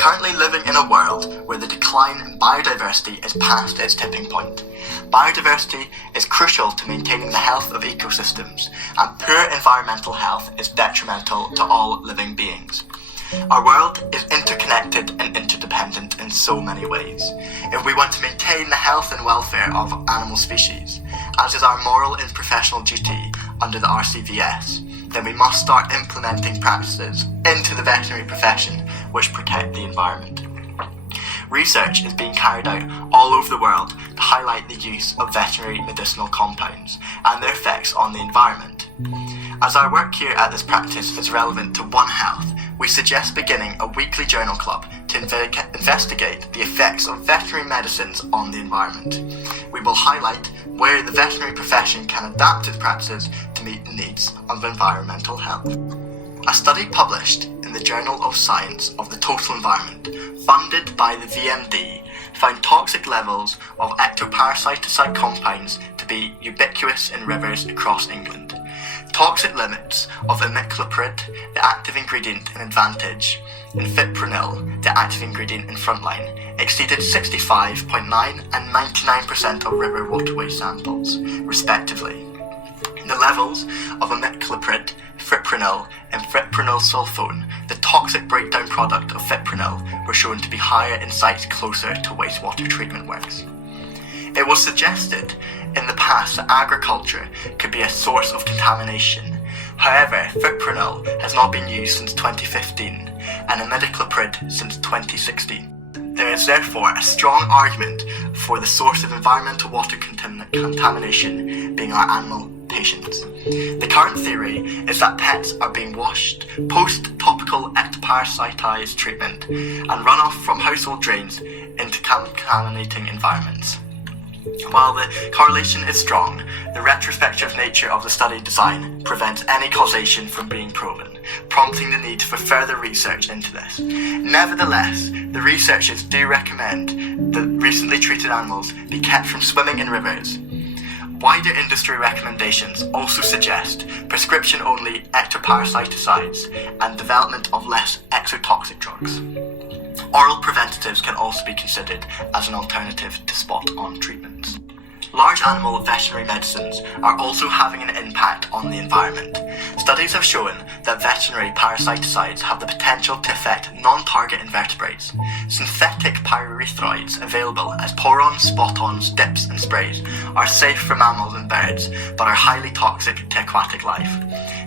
currently living in a world where the decline in biodiversity is past its tipping point. Biodiversity is crucial to maintaining the health of ecosystems, and poor environmental health is detrimental to all living beings. Our world is interconnected and interdependent in so many ways. If we want to maintain the health and welfare of animal species, as is our moral and professional duty under the RCVS, then we must start implementing practices into the veterinary profession which protect the environment. Research is being carried out all over the world to highlight the use of veterinary medicinal compounds and their effects on the environment. As our work here at this practice is relevant to One Health, we suggest beginning a weekly journal club to investigate the effects of veterinary medicines on the environment. We will highlight where the veterinary profession can adapt its practices to meet the needs of environmental health. A study published in the Journal of Science of the Total Environment, funded by the VMD, found toxic levels of ectoparasiticide compounds to be ubiquitous in rivers across England. Toxic limits of imidacloprid, the active ingredient in Advantage, and fipronil, the active ingredient in Frontline, exceeded 65.9 and 99% of river waterway samples, respectively. The levels of imidacloprid, fipronil, and fipronil sulfone, the toxic breakdown product of fipronil, were shown to be higher in sites closer to wastewater treatment works. It was suggested in the past that agriculture could be a source of contamination. However, fipronil has not been used since 2015 and imidacloprid since 2016. There is therefore a strong argument for the source of environmental water contamination being our animal patients. The current theory is that pets are being washed post-topical ectoparasitized treatment and runoff from household drains into contaminating environments. While the correlation is strong, the retrospective nature of the study design prevents any causation from being proven, prompting the need for further research into this. Nevertheless, the researchers do recommend that recently treated animals be kept from swimming in rivers. Wider industry recommendations also suggest prescription-only ectoparasiticides and development of less exotoxic drugs. Oral preventatives can also be considered as an alternative to spot-on treatments. Large animal veterinary medicines are also having an impact on the environment. Studies have shown that veterinary parasiticides have the potential to affect non-target invertebrates. Synthetic pyrethroids available as pour-ons, spot-ons, dips and sprays are safe for mammals and birds, but are highly toxic to aquatic life.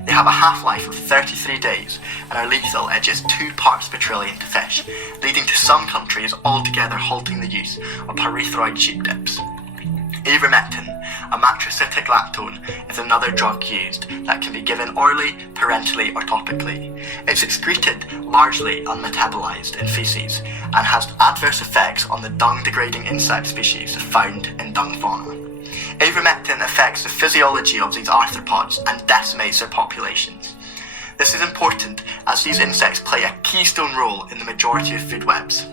They have a half-life of 33 days and are lethal at just 2 parts per trillion to fish, leading to some countries altogether halting the use of pyrethroid sheep dips. Ivermectin, a macrocytic lactone, is another drug used that can be given orally, parentally or topically. It's excreted largely unmetabolized in feces and has adverse effects on the dung-degrading insect species found in dung fauna. Ivermectin affects the physiology of these arthropods and decimates their populations. This is important as these insects play a keystone role in the majority of food webs.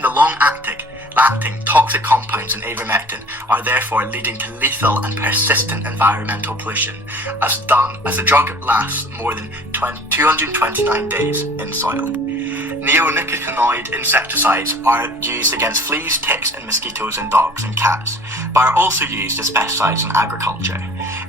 The long-acting toxic compounds in ivermectin are therefore leading to lethal and persistent environmental pollution, as the drug lasts more than 229 days in soil. Neonicotinoid insecticides are used against fleas, ticks and mosquitoes in dogs and cats, but are also used as pesticides in agriculture.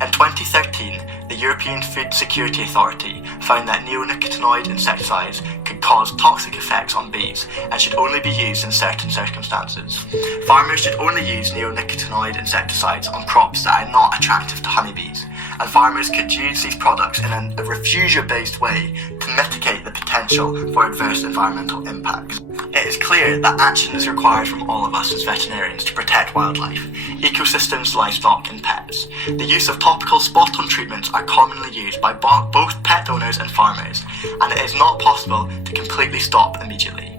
In 2013, the European Food Security Authority found that neonicotinoid insecticides could cause toxic effects on bees and should only be used in certain circumstances. Farmers should only use neonicotinoid insecticides on crops that are not attractive to honeybees, and farmers could use these products in a refugia-based way to mitigate the potential for adverse environmental impacts. It is clear that action is required from all of us as veterinarians to protect wildlife, ecosystems, livestock and pets. The use of topical spot-on treatments are commonly used by both pet owners and farmers, and it is not possible to completely stop immediately.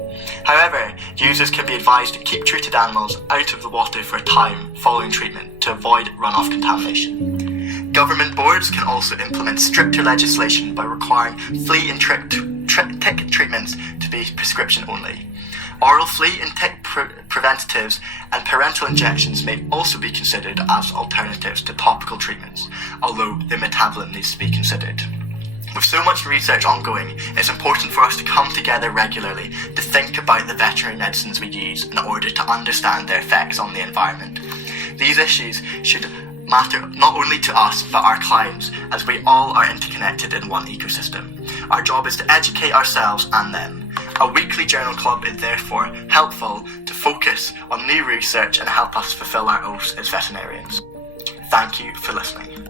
However, users can be advised to keep treated animals out of the water for a time following treatment to avoid runoff contamination. Government boards can also implement stricter legislation by requiring flea and tick treatments to be prescription only. Oral flea and tick preventatives and parental injections may also be considered as alternatives to topical treatments, although the metabolite needs to be considered. With so much research ongoing, it's important for us to come together regularly to think about the veterinary medicines we use in order to understand their effects on the environment. These issues should matter not only to us but our clients, as we all are interconnected in one ecosystem. Our job is to educate ourselves and them. A weekly journal club is therefore helpful to focus on new research and help us fulfil our oaths as veterinarians. Thank you for listening.